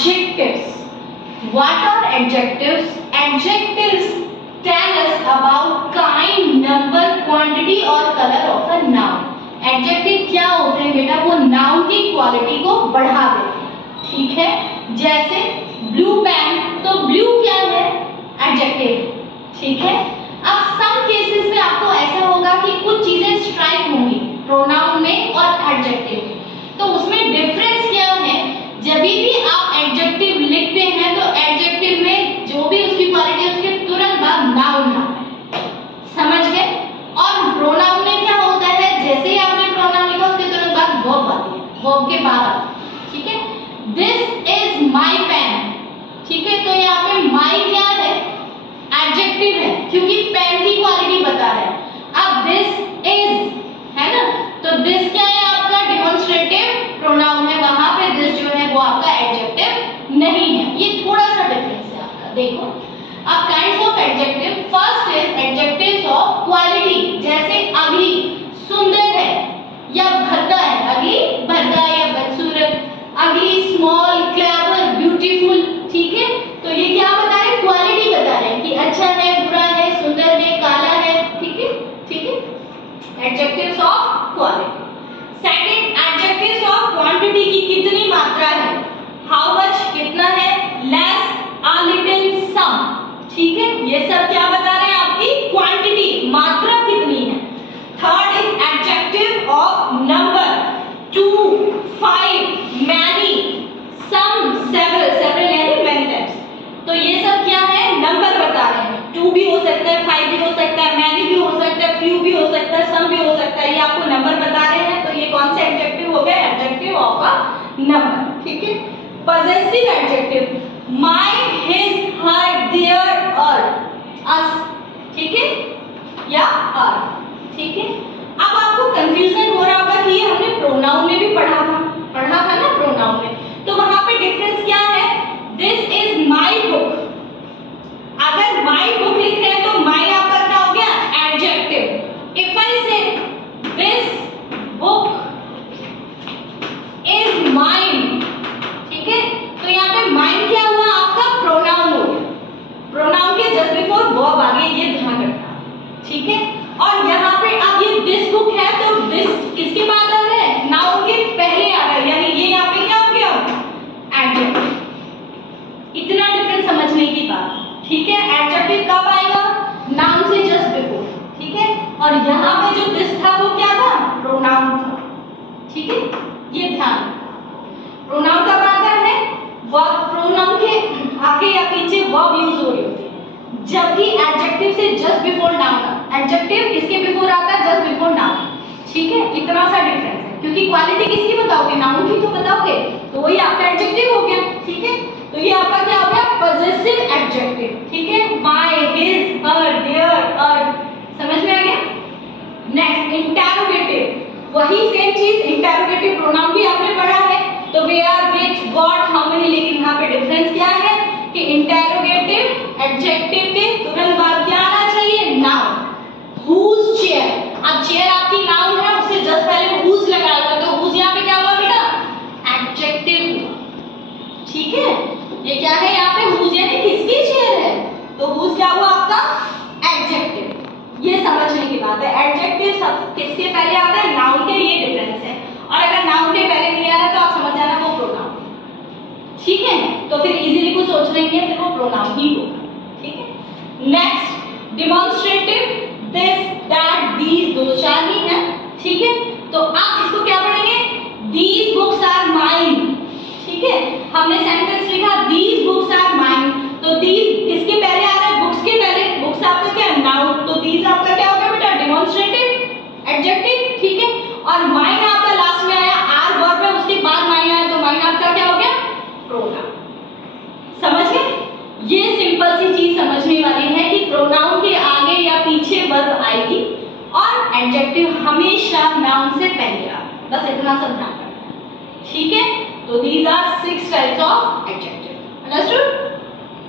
adjectives. What are adjectives? Adjectives tell us about kind, number, quantity और color of a noun. Adjective क्या होते हैं बेटा? वो noun की क्वालिटी को बढ़ा देते हैं, ठीक है? जैसे blue pen, तो blue क्या है? Adjective, ठीक है? अब some cases में आपको ऐसा होगा कि कुछ चीजें स्ट्राइक होंगी pronoun में और adjective में, तो उसमें डिफरेंस क्या है? जब भी आप एडजेक्टिव लिखते हैं तो एडजेक्टिव में जो भी उसकी क्वालिटी है उसके तुरंत बाद नाउन आता है, समझ गए? और प्रोनाउन में क्या होता है? जैसे ही आपने प्रोनाउन लिखा उसके तुरंत बाद वर्ब आती है, वर्ब के बाद आता है, ठीक है? दिस इज माय पेन, ठीक है? तो यहाँ पे माय क्या है? एडजेक्टिव है, क्योंकि पेन की क्वालिटी बता रहा है। अब दिस इज है ना, तो दिस क्या है? आपका डिमॉन्स्ट्रेटिव प्रोनाउन है, वहां पे दिस जो है वो आपका एडजेक्टिव नहीं है। ये थोड़ा सा डिफरेंस है आपका, देखो। अब kinds of adjective, first is adjectives of quality, जैसे अगली सुंदर है या भद्दा है, अगली भद्दा या बदसूरत, अगली स्मॉल, क्लेवर, ब्यूटीफुल, ठीक है? तो ये क्या बता रहे हैं? क्वालिटी बता रहे हैं कि अच्छा है, बुरा है, सुंदर है, काला है, ठीक है? ठीक है, adjectives of quality. Second, adjectives of quantity की कितनी मात्रा है, हाउ मच, कितना है, लेस, अ लिटिल, सम, ठीक है? ये सब क्या बता रहे हैं? आपकी क्वांटिटी, मात्रा कितनी है। Third is adjective of number, 2, 5, many, some, several, several यानी मेनी टाइप्स, तो ये सब क्या है? नंबर बता रहे हैं। 2 भी हो सकता है, 5 भी हो सकता है, मैनी भी हो सकता है, फ्यू भी हो सकता है, सम भी हो सकता है, ये आपको नंबर बता रहे हैं, तो ये कौन सा एडजेक्टिव हो गया? एडजेक्टिव ऑफ अ नंबर, ठीक है? Possessive adjective, my, his, her, their, और अस, ठीक है? या आर, ठीक है? अब आपको कंफ्यूजन हो रहा होगा कि ये हमने प्रोनाउन में भी पढ़ा था ना प्रोनाउन में, तो वहां पे डिफरेंस क्या है? दिस इज माय बुक, अगर माय बुक लिख रहे हैं तो माय आपका क्या हो गया? एडजेक्टिव। इफ आई से दिस बुक इज माइन, ठीक है? तो यहाँ पे माइन क्या हुआ? आपका प्रोनाउन हो गया, प्रोनाउन के जस्ट बिफोर वर्ब आ गया, ये ध्यान रखना, ठीक है? और यहाँ पे अब ये दिस बुक है, तो दिस किसके बाद आ रहा है? नाउन के पहले आ रहा है, यानी ये यहाँ पे क्या हो गया? एडजेक्टिव। इतना डिफरेंस समझने की बात, ठीक है? एडजेक्टिव कब आएगा? नाउन से जस्ट बिफोर, ठीक है? और यहाँ पे जो दिस था वो क्या था? प्रोनाउन था, ठीक है? ये ध्यान, प्रोनाउन कब आता है? वर्ब, प्रोनाउन के आगे या पीछे वर्ब यूज हो रही होती है, जबकि एडजेक्टिव से जस्ट बिफोर नाउन। एडजेक्टिव किसके बिफोर आता है? जस्ट बिफोर नाउन, ठीक है? इतना सा डिफरेंस है, क्योंकि क्वालिटी किसकी बताओगे? नाउन की तो बताओगे, तो वही आपका एडजेक्टिव हो गया, ठीक है? तो ये आपका क्या हो गया? पॉजेसिव एडजेक्टिव, ठीक है? माय, हिज, हर, देयर, और, समझ में आ गया? नेक्स्ट, इंटरोगेटिव, वही सेम चीज, इंटरोगेटिव प्रोनाउन भी आपने पढ़ा है, तो where, which, what, how many, लेकिन यहाँ पे डिफरेंस क्या है कि इंटरोगेटिव एडजेक्टिव के तुरंत बाद क्या आना चाहिए? नाउन। हुज चेयर, अब चेयर आपकी नाउन है, उससे जस्ट पहले हुज लगा हुआ, तो हुज यहाँ पे क्या हुआ बेटा? एडजेक्टिव हुआ, ठीक है? ये क्या है यहाँ पे? हुज यानी किसकी चेयर है, तो हुज क्या हुआ आपका? एडजेक्टिव। ये समझने की बात है, एडजेक्टिव सब किसके पहले आता है? नाउन के, ये डिफरेंस है। और अगर नाउन के पहले नहीं आ रहा तो आप समझ जाना वो प्रोनाउन, ठीक है? तो फिर इजीली कुछ सोच नहीं है, फिर वो प्रोनाउन ही होगा, ठीक है? Next, demonstrative, this, that, these, दो चार ही है, ठीक है? तो आप इसको क्या पढ़ेंगे? दीज बुक्स आर माइन, ठीक है? हमने सेंटेंस लिखा दीज बुक्स आर माइन, तो दीज किसके पहले आ रहा है? बुक्स के पहले। बुक्स आपका क्या है? नाउन, तो दीज आपका क्या होगा बेटा? डिमॉन्स्ट्रेटिव एडजेक्टिव, ठीक है? और माइन आपका लास्ट में आया, आर वर्ब है, उसके बाद माइन आया, तो माइन आपका क्या हो गया? प्रोनाउन। समझ गए? ये सिंपल सी चीज समझने वाली है कि प्रोनाउन के आगे या पीछे वर्ब आएगी और एडजेक्टिव हमेशा नाउन से पहले आएगा, बस इतना सब ध्यान रखना है, ठीक है? तो these are 6 types of adjective. Understood?